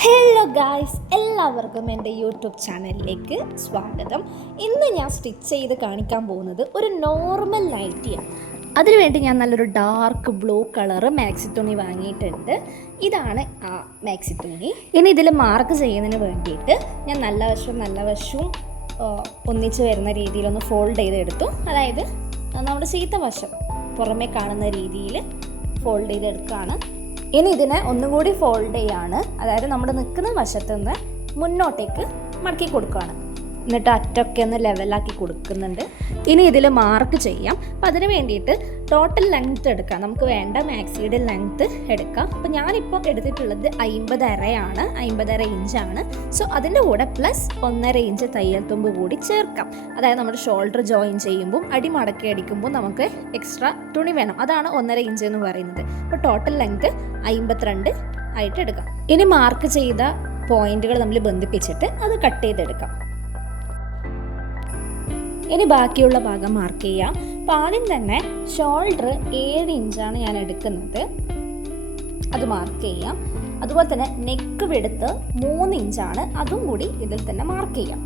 Hello guys, എല്ലാവർക്കും എൻ്റെ YouTube ചാനലിലേക്ക് സ്വാഗതം. ഇന്ന് ഞാൻ സ്റ്റിച്ച് ചെയ്ത് കാണിക്കാൻ പോകുന്നത് ഒരു നോർമൽ നൈറ്റിയാണ്. അതിനുവേണ്ടി ഞാൻ നല്ലൊരു ഡാർക്ക് ബ്ലൂ കളറ് മാക്സി തുണി വാങ്ങിയിട്ടുണ്ട്. ഇതാണ് ആ മാക്സി തുണി. ഇനി ഇതിൽ മാർക്ക് ചെയ്യുന്നതിന് വേണ്ടിയിട്ട് ഞാൻ നല്ല വശവും ഒന്നിച്ച് വരുന്ന രീതിയിലൊന്ന് ഫോൾഡ് ചെയ്തെടുത്തു. അതായത് നമ്മുടെ ചീത്ത വശം പുറമേ കാണുന്ന രീതിയിൽ ഫോൾഡ് ചെയ്തെടുക്കുകയാണ്. ഇനി ഇതിനെ ഒന്നുകൂടി ഫോൾഡ് ചെയ്യാണ്, അതായത് നമ്മൾ നിൽക്കുന്ന വശത്തു നിന്ന് മുന്നോട്ടേക്ക് മടക്കി കൊടുക്കുകയാണ്. എന്നിട്ട് അറ്റൊക്കെ ഒന്ന് ലെവലാക്കി കൊടുക്കുന്നുണ്ട്. ഇനി ഇതിൽ മാർക്ക് ചെയ്യാം. അപ്പം അതിന് വേണ്ടിയിട്ട് ടോട്ടൽ ലെങ്ത്ത് എടുക്കാം. നമുക്ക് വേണ്ട മാക്സിയുടെ ലെങ്ത്ത് എടുക്കാം. അപ്പം ഞാനിപ്പോൾ എടുത്തിട്ടുള്ളത് 50.5 ഇഞ്ചാണ്. സോ അതിൻ്റെ കൂടെ പ്ലസ് 1.5 ഇഞ്ച് തയ്യൽ തുമ്പ് കൂടി ചേർക്കാം. അതായത് നമ്മുടെ ഷോൾഡർ ജോയിൻ ചെയ്യുമ്പോൾ അടിമടക്കി അടിക്കുമ്പോൾ നമുക്ക് എക്സ്ട്രാ തുണി വേണം. അതാണ് 1.5 ഇഞ്ച് എന്ന് പറയുന്നത്. അപ്പോൾ ടോട്ടൽ ലെങ്ത്ത് 52 ആയിട്ട് എടുക്കാം. ഇനി മാർക്ക് ചെയ്ത പോയിന്റുകൾ നമ്മൾ ബന്ധിപ്പിച്ചിട്ട് അത് കട്ട് ചെയ്തെടുക്കാം. ഇനി ബാക്കിയുള്ള ഭാഗം മാർക്ക് ചെയ്യാം. അപ്പോൾ ആദ്യം തന്നെ ഷോൾഡർ 7 ഇഞ്ചാണ് ഞാൻ എടുക്കുന്നത്, അത് മാർക്ക് ചെയ്യാം. അതുപോലെ തന്നെ നെക്ക് വിഡ്ത്ത് 3 ഇഞ്ചാണ്, അതും കൂടി ഇതിൽ തന്നെ മാർക്ക് ചെയ്യാം.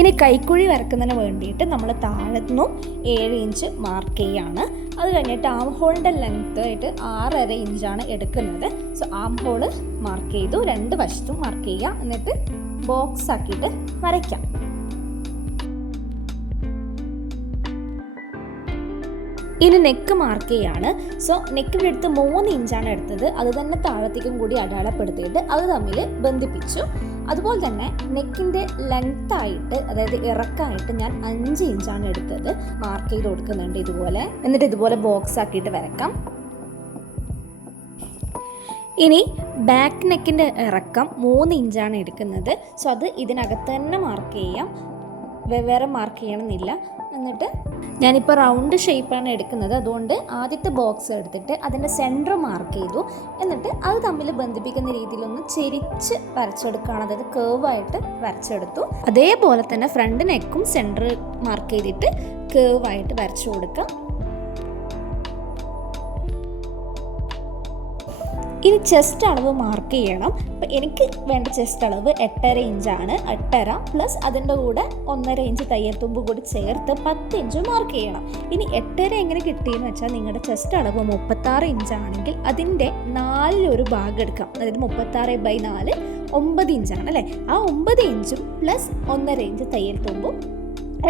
ഇനി കൈക്കുഴി വരക്കുന്നതിന് വേണ്ടിയിട്ട് നമ്മൾ താഴത്തുനിന്നും 7 ഇഞ്ച് മാർക്ക് ചെയ്യാണ്. അത് കഴിഞ്ഞിട്ട് ആം ഹോളിൻ്റെ ലെങ്ത്ത് ആയിട്ട് 6.5 ഇഞ്ചാണ് എടുക്കുന്നത്. സോ ആം ഹോള് മാർക്ക് ചെയ്തു, 2 വശത്തും മാർക്ക് ചെയ്യാം. എന്നിട്ട് ബോക്സ് ആക്കിയിട്ട് വരയ്ക്കാം. ഇനി നെക്ക് മാർക്ക് ചെയ്യാണ്. സോ നെക്ക് വിഡ്ത്ത് 3 ഇഞ്ചാണ് എടുത്തത്, അത് തന്നെ താഴത്തേക്കും കൂടി അടയാളപ്പെടുത്തിയിട്ട് അത് തമ്മിൽ ബന്ധിപ്പിച്ചു. അതുപോലെ തന്നെ നെക്കിൻ്റെ ലെങ്ത്തായിട്ട്, അതായത് ഇറക്കമായിട്ട് ഞാൻ 5 ഇഞ്ചാണ് എടുത്തത്, മാർക്ക് ചെയ്ത് കൊടുക്കുന്നുണ്ട് ഇതുപോലെ. എന്നിട്ട് ഇതുപോലെ ബോക്സ് ആക്കിയിട്ട് വരക്കാം. ഇനി ബാക്ക് നെക്കിൻ്റെ ഇറക്കം 3 ഇഞ്ചാണ് എടുക്കുന്നത്. സോ അത് ഇതിനകത്ത് തന്നെ മാർക്ക് ചെയ്യാം, വെവ്വേറെ മാർക്ക് ചെയ്യണമെന്നില്ല. എന്നിട്ട് ഞാനിപ്പോൾ റൗണ്ട് ഷേപ്പാണ് എടുക്കുന്നത്, അതുകൊണ്ട് ആദ്യത്തെ ബോക്സ് എടുത്തിട്ട് അതിൻ്റെ സെൻറ്റർ മാർക്ക് ചെയ്തു. എന്നിട്ട് അത് തമ്മിൽ ബന്ധിപ്പിക്കുന്ന രീതിയിലൊന്ന് ചെരിച്ച് വരച്ചെടുക്കുകയാണ്, അതായത് കേർവായിട്ട് വരച്ചെടുത്തു. അതേപോലെ തന്നെ ഫ്രണ്ട് നെക്കും സെൻറ്റർ മാർക്ക് ചെയ്തിട്ട് കേർവായിട്ട് വരച്ചു കൊടുക്കാം. ഇനി ചെസ്റ്റ് അളവ് മാർക്ക് ചെയ്യണം. അപ്പം എനിക്ക് വേണ്ട ചെസ്റ്റ് അളവ് 8.5 ഇഞ്ചാണ്. 8.5 പ്ലസ് അതിൻ്റെ കൂടെ 1.5 ഇഞ്ച് തയ്യൽ തുമ്പ് കൂടി ചേർത്ത് 10 ഇഞ്ച് മാർക്ക് ചെയ്യണം. ഇനി 8.5 എങ്ങനെ കിട്ടിയെന്ന് വെച്ചാൽ നിങ്ങളുടെ ചെസ്റ്റ് അളവ് 36 ഇഞ്ചാണെങ്കിൽ അതിൻ്റെ 4 ഭാഗം എടുക്കാം. അതായത് 36/4 9 ഇഞ്ചാണ് അല്ലേ. ആ 9 ഇഞ്ചും പ്ലസ് 1.5 ഇഞ്ച് തയ്യൽ തുമ്പും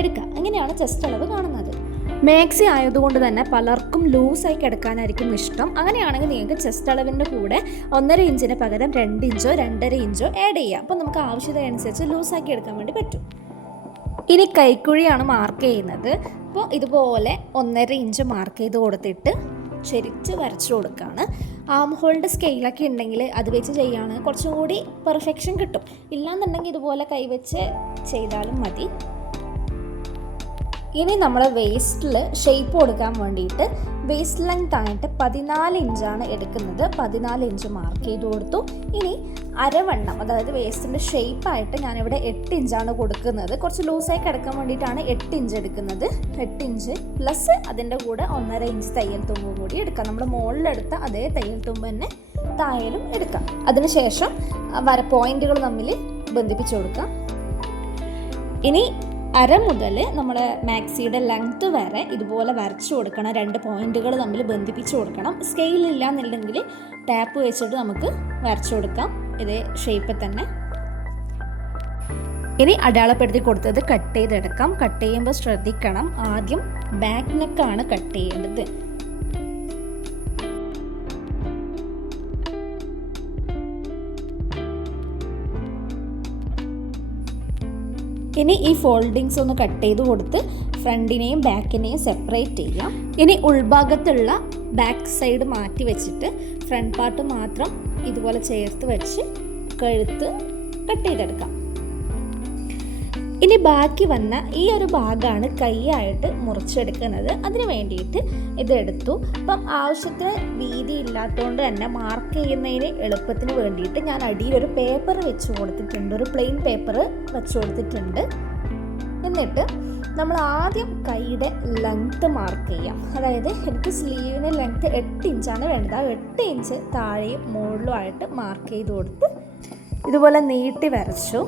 എടുക്കാം. അങ്ങനെയാണ് ചെസ്റ്റ് അളവ് കാണുന്നത്. മാക്സി ആയതുകൊണ്ട് തന്നെ പലർക്കും ലൂസായി കിടക്കാനായിരിക്കും ഇഷ്ടം. അങ്ങനെയാണെങ്കിൽ നിങ്ങൾക്ക് ചെസ്റ്റ് അളവിൻ്റെ കൂടെ 1.5 ഇഞ്ചിന് പകരം 2 ഇഞ്ചോ 2.5 ഇഞ്ചോ ആഡ് ചെയ്യാം. അപ്പോൾ നമുക്ക് ആവശ്യത്തിനനുസരിച്ച് ലൂസാക്കി എടുക്കാൻ വേണ്ടി പറ്റും. ഇനി കൈക്കുഴിയാണ് മാർക്ക് ചെയ്യുന്നത്. അപ്പോൾ ഇതുപോലെ 1.5 ഇഞ്ച് മാർക്ക് ചെയ്ത് കൊടുത്തിട്ട് ചെരിച്ച് വരച്ചു കൊടുക്കുകയാണ്. ആം ഹോളിൻ്റെ സ്കെയിലൊക്കെ ഉണ്ടെങ്കിൽ അത് വെച്ച് ചെയ്യുകയാണെങ്കിൽ കുറച്ചും കൂടി പെർഫെക്ഷൻ കിട്ടും. ഇല്ലാന്നുണ്ടെങ്കിൽ ഇതുപോലെ കൈവച്ച് ചെയ്താലും മതി. ഇനി നമ്മൾ വേസ്റ്റിൽ ഷേപ്പ് കൊടുക്കാൻ വേണ്ടിയിട്ട് വേസ്റ്റ് ലെങ്ത് ആയിട്ട് 14 ഇഞ്ചാണ് എടുക്കുന്നത്. 14 ഇഞ്ച് മാർക്ക് ചെയ്ത് കൊടുത്തു. ഇനി അരവണ്ണം, അതായത് വേസ്റ്റിൻ്റെ ഷേപ്പായിട്ട് ഞാനിവിടെ 8 ഇഞ്ചാണ് കൊടുക്കുന്നത്. കുറച്ച് ലൂസായി കിടക്കാൻ വേണ്ടിയിട്ടാണ് 8 ഇഞ്ച് എടുക്കുന്നത്. 8 ഇഞ്ച് പ്ലസ് അതിൻ്റെ കൂടെ 1.5 ഇഞ്ച് തയ്യൽ തുമ്പ് കൂടി എടുക്കാം. നമ്മൾ മുകളിലെടുത്ത അതേ തയ്യൽ തുമ്പ് തന്നെ താഴെയും എടുക്കാം. അതിനുശേഷം പോയിന്റുകൾ തമ്മിൽ ബന്ധിപ്പിച്ച് കൊടുക്കാം. ഇനി അര മുതൽ നമ്മൾ മാക്സിയുടെ ലെങ്ത്ത് വരെ ഇതുപോലെ വരച്ചു കൊടുക്കണം. 2 പോയിന്റുകൾ തമ്മിൽ ബന്ധിപ്പിച്ച് കൊടുക്കണം. സ്കെയിലില്ല എന്നുണ്ടെങ്കിൽ ടാപ്പ് വെച്ചിട്ട് നമുക്ക് വരച്ചു കൊടുക്കാം ഇതേ ഷേപ്പിൽ തന്നെ. ഇനി അടയാളപ്പെടുത്തി കൊടുത്തത് കട്ട് ചെയ്തെടുക്കാം. കട്ട് ചെയ്യുമ്പോൾ ശ്രദ്ധിക്കണം, ആദ്യം ബാക്ക് നെക്കാണ് കട്ട് ചെയ്യേണ്ടത്. ഇനി ഈ ഫോൾഡിങ്സ് ഒന്ന് കട്ട് ചെയ്ത് കൊടുത്ത് ഫ്രണ്ടിനെയും ബാക്കിനെയും സെപ്പറേറ്റ് ചെയ്യാം. ഇനി ഉൾഭാഗത്തുള്ള ബാക്ക് സൈഡ് മാറ്റി വെച്ചിട്ട് ഫ്രണ്ട് പാർട്ട് മാത്രം ഇതുപോലെ ചേർത്ത് വെച്ച് കഴുത്ത് കട്ട് ചെയ്തെടുക്കാം. ഇനി ബാക്കി വന്ന ഈ ഒരു ഭാഗമാണ് കൈയായിട്ട് മുറിച്ചെടുക്കുന്നത്. അതിന് വേണ്ടിയിട്ട് ഇതെടുത്തു. അപ്പം ആവശ്യത്തിന് വീതി ഇല്ലാത്തതുകൊണ്ട് തന്നെ മാർക്ക് ചെയ്യുന്നതിന് എളുപ്പത്തിന് വേണ്ടിയിട്ട് ഞാൻ അടിയിൽ ഒരു പേപ്പർ വെച്ച് കൊടുത്തിട്ടുണ്ട്, ഒരു പ്ലെയിൻ പേപ്പർ വെച്ച് കൊടുത്തിട്ടുണ്ട്. എന്നിട്ട് നമ്മൾ ആദ്യം കൈയുടെ ലെങ്ത്ത് മാർക്ക് ചെയ്യാം. അതായത് എനിക്ക് സ്ലീവിന് ലെങ്ത്ത് 8 ഇഞ്ചാണ് വേണ്ടത്. ആ 8 ഇഞ്ച് താഴെയും മുകളിലും ആയിട്ട് മാർക്ക് ചെയ്ത് കൊടുത്ത് ഇതുപോലെ നീട്ടി വരച്ചു.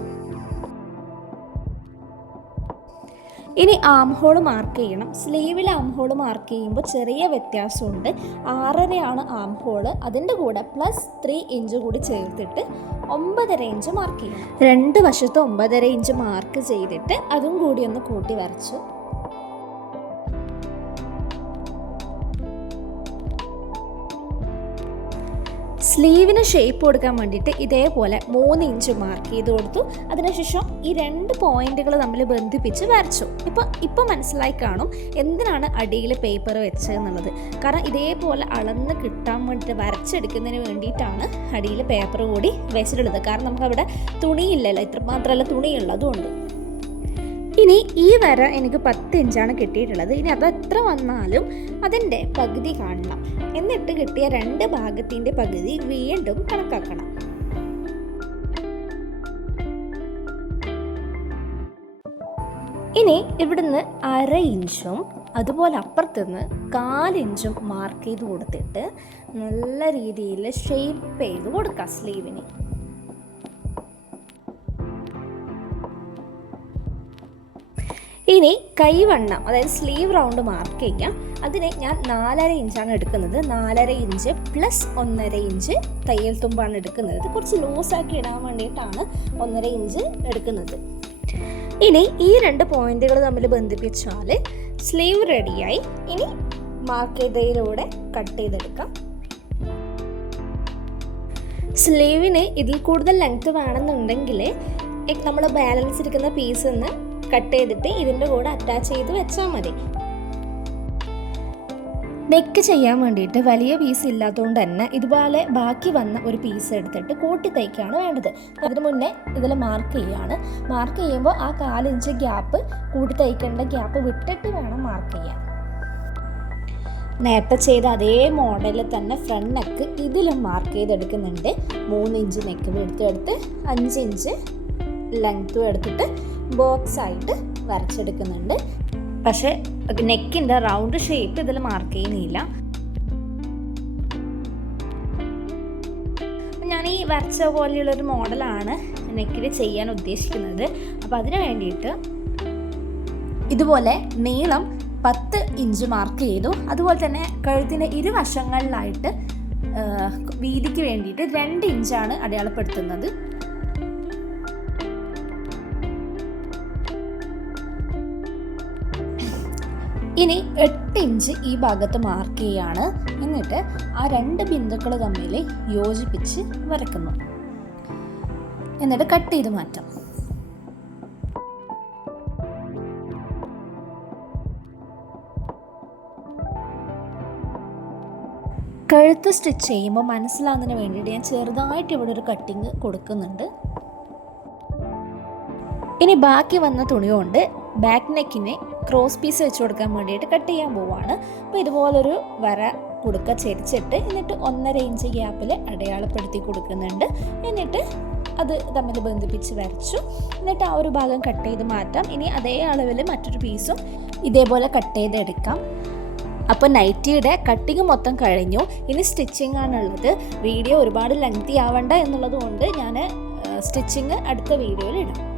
ഇനി ആം ഹോൾ മാർക്ക് ചെയ്യണം. സ്ലീവിൽ ആം ഹോൾ മാർക്ക് ചെയ്യുമ്പോൾ ചെറിയ വ്യത്യാസമുണ്ട്. 6.5 ആം ഹോൾ, അതിൻ്റെ കൂടെ +3 ഇഞ്ച് കൂടി ചേർത്തിട്ട് 9.5 ഇഞ്ച് മാർക്ക് ചെയ്യണം. 2 വശത്ത് 9.5 ഇഞ്ച് മാർക്ക് ചെയ്തിട്ട് അതും കൂടി ഒന്ന് കൂട്ടി വരച്ചു. സ്ലീവിന് ഷേപ്പ് കൊടുക്കാൻ വേണ്ടിയിട്ട് ഇതേപോലെ 3 ഇഞ്ച് മാർക്ക് ചെയ്ത് കൊടുത്തു. അതിനുശേഷം ഈ 2 പോയിന്റുകൾ തമ്മിൽ ബന്ധിപ്പിച്ച് വരച്ചു. ഇപ്പോൾ മനസ്സിലായി കാണും എന്തിനാണ് അടിയിൽ പേപ്പർ വെച്ചതെന്നുള്ളത്. കാരണം ഇതേപോലെ അളന്ന് കിട്ടാൻ വേണ്ടിയിട്ട് വരച്ചെടുക്കുന്നതിന് വേണ്ടിയിട്ടാണ് അടിയിൽ പേപ്പർ കൂടി വെച്ചിട്ടുള്ളത്. കാരണം നമുക്കവിടെ തുണിയില്ലല്ലോ, ഇത്ര മാത്രമല്ല തുണിയുള്ളതുകൊണ്ട്. ഇനി ഈ വര എനിക്ക് 10 ഇഞ്ചാണ് കിട്ടിയിട്ടുള്ളത്. ഇനി അത് എത്ര വന്നാലും അതിൻ്റെ പകുതി കാണണം. എന്നിട്ട് കിട്ടിയ 2 ഭാഗത്തിൻ്റെ പകുതി വീണ്ടും കണക്കാക്കണം. ഇനി ഇവിടുന്ന് 1/2 ഇഞ്ചും അതുപോലെ അപ്പുറത്തുനിന്ന് 1/4 ഇഞ്ചും മാർക്ക് ചെയ്ത് കൊടുത്തിട്ട് നല്ല രീതിയിൽ ഷേപ്പ് ചെയ്ത് കൊടുക്കാം സ്ലീവിന്. ഇനി കൈവണ്ണം, അതായത് സ്ലീവ് റൗണ്ട് മാർക്ക് ചെയ്യാം. അതിന് ഞാൻ 4.5 ഇഞ്ചാണ് എടുക്കുന്നത്. 4.5 ഇഞ്ച് +1.5 ഇഞ്ച് തയ്യൽ തുമ്പാണ് എടുക്കുന്നത്. ഇത് കുറച്ച് ലൂസാക്കി ഇടാൻ വേണ്ടിയിട്ടാണ് 1.5 ഇഞ്ച് എടുക്കുന്നത്. ഇനി ഈ 2 പോയിന്റുകൾ തമ്മിൽ ബന്ധിപ്പിച്ചാൽ സ്ലീവ് റെഡിയായി. ഇനി മാർക്ക് ചെയ്തതിലൂടെ കട്ട് ചെയ്തെടുക്കാം. സ്ലീവിന് ഇതിൽ കൂടുതൽ ലെങ്ത് വേണമെന്നുണ്ടെങ്കിൽ നമ്മൾ ബാലൻസ് ഇരിക്കുന്ന പീസ് ഒന്ന് കട്ട് ചെയ്തിട്ട് ഇതിൻ്റെ കൂടെ അറ്റാച്ച് ചെയ്ത് വെച്ചാൽ മതി. നെക്ക് ചെയ്യാൻ വേണ്ടിയിട്ട് വലിയ പീസ് ഇല്ലാത്തതുകൊണ്ട് തന്നെ ഇതുപോലെ ബാക്കി വന്ന ഒരു പീസ് എടുത്തിട്ട് കൂട്ടി തയ്ക്കുകയാണ് വേണ്ടത്. അതിന് മുന്നേ ഇതിൽ മാർക്ക് ചെയ്യുകയാണ്. മാർക്ക് ചെയ്യുമ്പോൾ ആ 1/4 ഇഞ്ച് ഗ്യാപ്പ് കൂട്ടി തയ്ക്കേണ്ട ഗ്യാപ്പ് വിട്ടിട്ട് വേണം മാർക്ക് ചെയ്യാൻ. നേരത്തെ ചെയ്ത അതേ മോഡലിൽ തന്നെ ഫ്രണ്ട് നെക്ക് ഇതിലും മാർക്ക് ചെയ്തെടുക്കുന്നുണ്ട്. 3 ഇഞ്ച് നെക്ക് എടുത്ത് 5 ഇഞ്ച് ലെങ്ത്തും എടുത്തിട്ട് ബോക്സ് ആയിട്ട് വരച്ചെടുക്കുന്നുണ്ട്. പക്ഷേ നെക്കിൻ്റെ റൗണ്ട് ഷേപ്പ് ഇതിൽ മാർക്ക് ചെയ്യുന്നില്ല. ഞാൻ ഈ വരച്ച പോലെയുള്ളൊരു മോഡലാണ് നെക്കിൽ ചെയ്യാൻ ഉദ്ദേശിക്കുന്നത്. അപ്പോൾ അതിന് വേണ്ടിയിട്ട് ഇതുപോലെ നീളം 10 ഇഞ്ച് മാർക്ക് ചെയ്തു. അതുപോലെ തന്നെ കഴുത്തിൻ്റെ ഇരുവശങ്ങളിലായിട്ട് വീതിക്ക് വേണ്ടിയിട്ട് 2 ഇഞ്ചാണ് അടയാളപ്പെടുത്തുന്നത്. ഇനി 8 ഇഞ്ച് ഈ ഭാഗത്ത് മാർക്ക് ചെയ്യുകയാണ്. എന്നിട്ട് ആ 2 ബിന്ദുക്കൾ തമ്മിൽ യോജിപ്പിച്ച് വരയ്ക്കുന്നു. എന്നിട്ട് കട്ട് ചെയ്ത് മാറ്റാം. കഴുത്ത് സ്റ്റിച്ച് ചെയ്യുമ്പോൾ മനസ്സിലാകുന്നതിന് വേണ്ടിയിട്ട് ഞാൻ ചെറുതായിട്ട് ഇവിടെ ഒരു കട്ടിങ് കൊടുക്കുന്നുണ്ട്. ഇനി ബാക്കി വന്ന തുണി കൊണ്ട് ബാക്ക് നെക്കിനെ ക്രോസ് പീസ് വെച്ച് കൊടുക്കാൻ വേണ്ടിയിട്ട് കട്ട് ചെയ്യാൻ പോവുകയാണ്. അപ്പോൾ ഇതുപോലൊരു വര കൊടുക്കുക ചെരിച്ചിട്ട്, എന്നിട്ട് 1.5 ഇഞ്ച് ഗ്യാപ്പിൽ അടയാളപ്പെടുത്തി കൊടുക്കുന്നുണ്ട്. എന്നിട്ട് അത് തമ്മിൽ ബന്ധിപ്പിച്ച് വരച്ചു. എന്നിട്ട് ആ ഒരു ഭാഗം കട്ട് ചെയ്ത് മാറ്റാം. ഇനി അതേ അളവിൽ മറ്റൊരു പീസും ഇതേപോലെ കട്ട് ചെയ്തെടുക്കാം. അപ്പോൾ നൈറ്റിയുടെ കട്ടിങ് മൊത്തം കഴിഞ്ഞു. ഇനി സ്റ്റിച്ചിങ് ആണുള്ളത്. വീഡിയോ ഒരുപാട് ലെങ്തി ആവണ്ട എന്നുള്ളത് കൊണ്ട് ഞാൻ സ്റ്റിച്ചിങ് അടുത്ത വീഡിയോയിൽ ഇടാം.